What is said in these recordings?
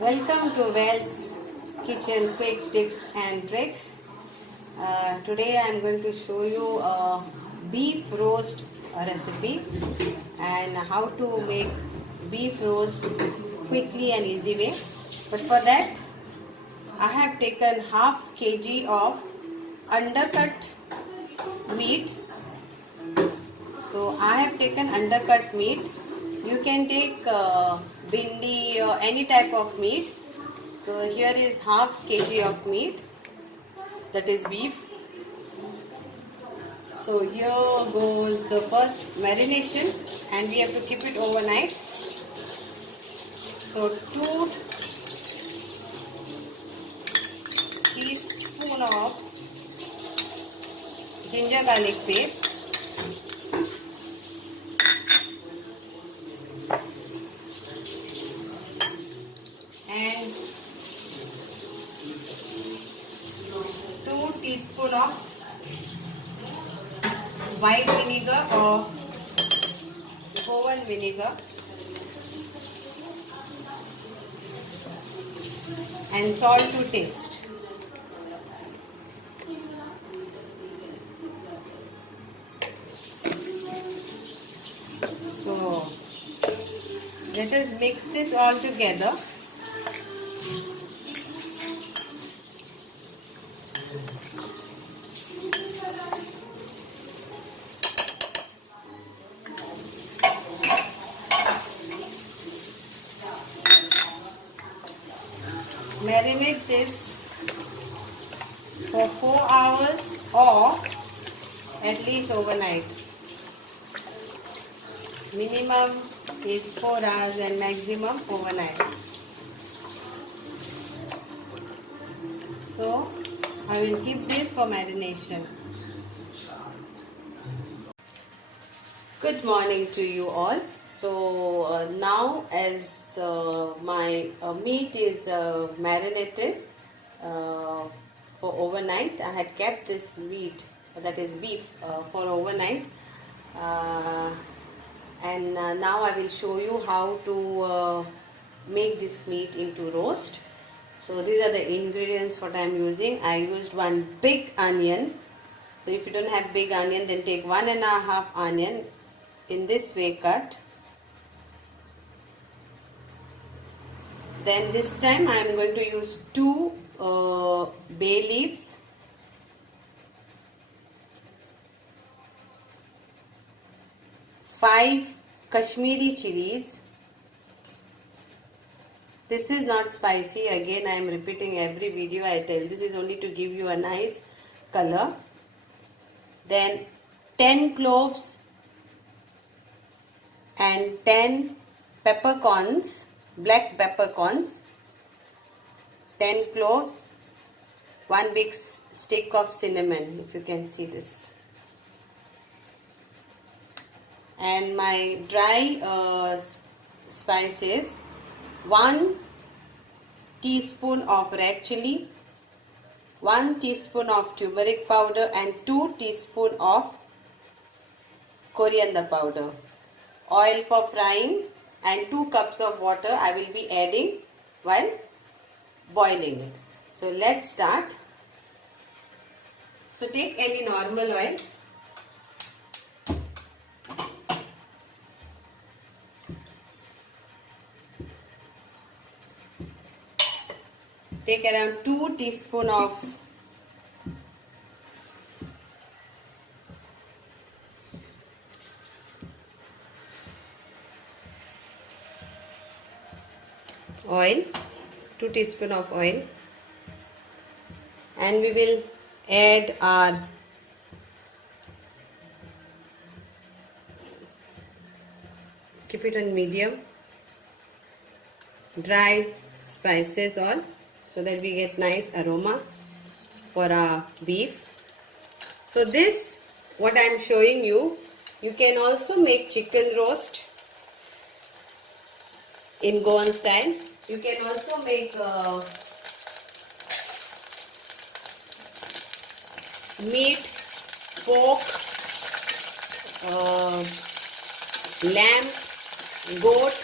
Welcome to Wells Kitchen Quick Tips and Tricks. Today I am going to show you a beef roast recipe and how to make beef roast quickly and easy way. But for that I have taken half kg of undercut meat. So I have taken undercut meat. You can take bindi or any type of meat. So here is half kg of meat, that is beef. So here goes the first marination, and we have to keep it overnight. So 2 teaspoon of ginger garlic paste, and 2 teaspoon of white vinegar or Goan vinegar, and salt to taste. So let us mix this all together. Marinate this for 4 hours or at least overnight. Minimum is 4 hours and maximum overnight. So I will keep this for marination. Good morning to you all. So now as my meat is marinated for overnight, I had kept this meat, that is beef, for overnight, and now I will show you how to make this meat into roast. So these are the ingredients what I am using. I used 1 big onion. So if you don't have big onion, then take 1.5 onion in this way cut. Then this time I am going to use 2 bay leaves, 5 Kashmiri chilies. This is not spicy. Again, I am repeating every video I tell. This is only to give you a nice color. Then 10 cloves and 10 peppercorns, black peppercorns, 10 cloves, 1 big stick of cinnamon, if you can see this. And my dry spices, 1 teaspoon of red chili, 1 teaspoon of turmeric powder, and 2 teaspoon of coriander powder. Oil for frying and 2 cups of water I will be adding while boiling it. So let's start. So take any normal oil. Take around 2 teaspoon of oil, 2 teaspoon of oil, and we will add our keep it on medium, dry spices all, so that we get nice aroma for our beef. So this, what I am showing you, you can also make chicken roast in Goan style. You can also make meat, pork, lamb, goat,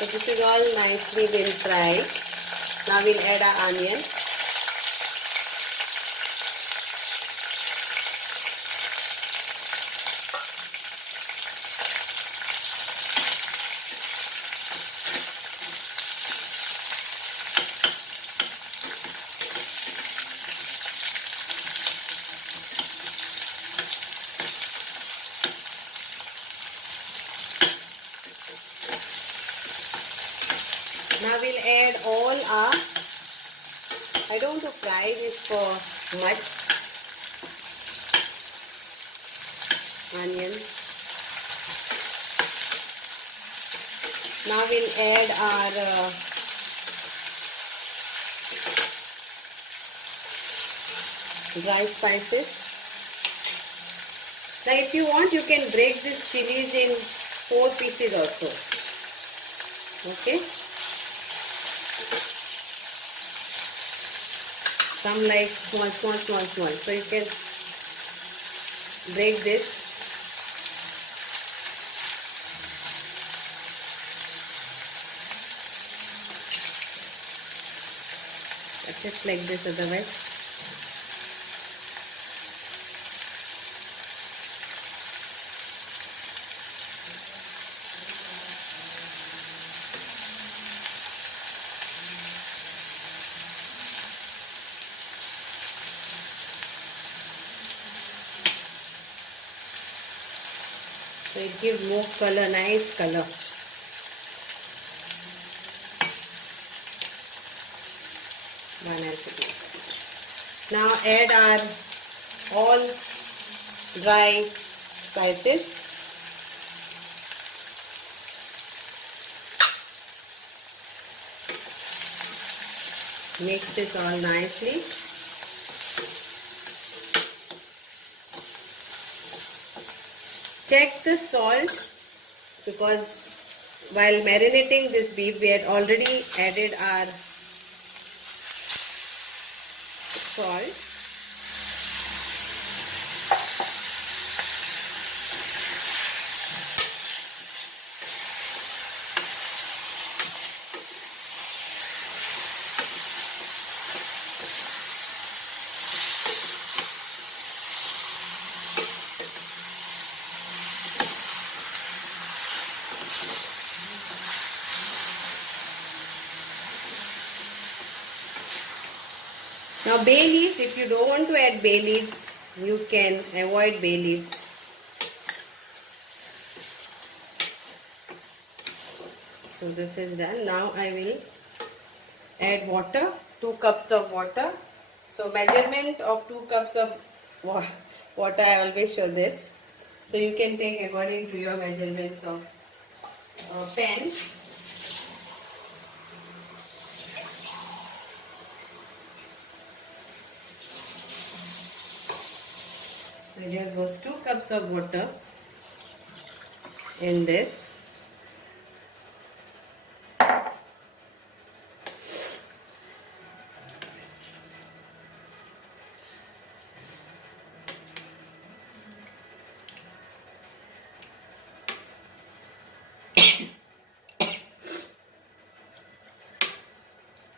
So this is all nicely been fried. Now we'll add our onion. Now we'll add all our, I don't want to fry this for much, onion. Now we'll add our dry spices. Now if you want, you can break these chilies in 4 pieces also. Okay. Some like small. So you can break this. Just like this otherwise. So it gives more color, nice color. Now add our all dry spices. Mix this all nicely. Check the salt, because while marinating this beef we had already added our salt. Now bay leaves, if you don't want to add bay leaves, you can avoid bay leaves. So this is done. Now I will add water, 2 cups of water. So measurement of 2 cups of water, I always show this. So you can take according to your measurements of pan. So here goes 2 cups of water in this.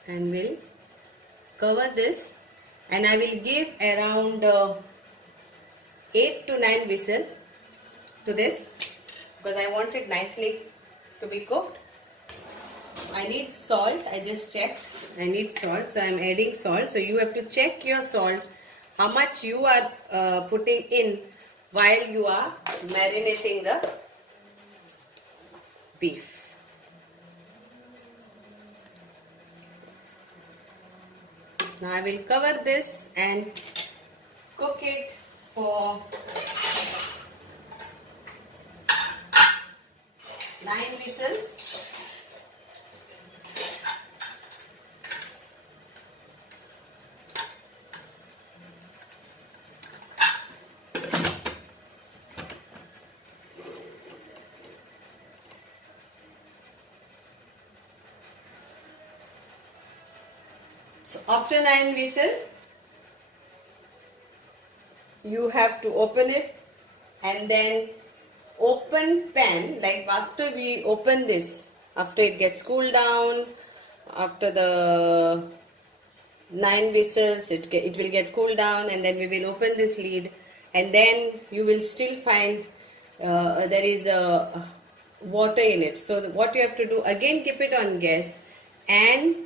And we'll cover this, and I will give around 8 to 9 whistles to this, because I want it nicely to be cooked. I need salt. I just checked. I need salt, so I am adding salt. So you have to check your salt, how much you are putting in while you are marinating the beef. Now I will cover this and cook it for 9 whistles. So after 9 whistles, you have to open it and then open pan. Like after we open this, After it gets cooled down, after the 9 whistles, it will get cooled down, and then we will open this lid, and then you will still find there is water in it. So what you have to do, again keep it on gas and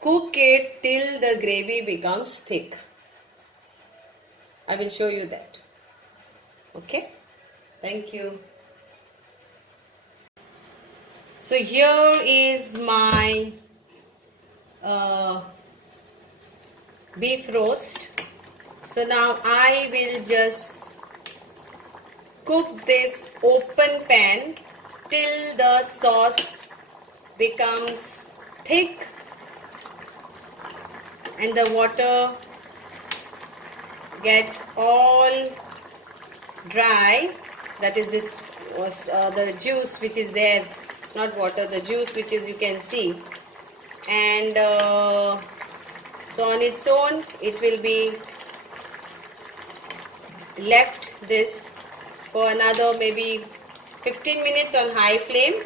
cook it till the gravy becomes thick. I will show you that. Okay, thank you. So here is my beef roast. So now I will just cook this open pan till the sauce becomes thick and the water gets all dry. That is, this was the juice which is there, not water, the juice which is, you can see, and so on its own it will be left this for another maybe 15 minutes on high flame.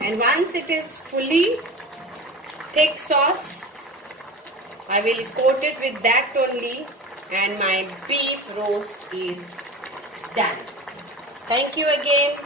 And once it is fully thick sauce, I will coat it with that only, and my beef roast is done. Thank you again.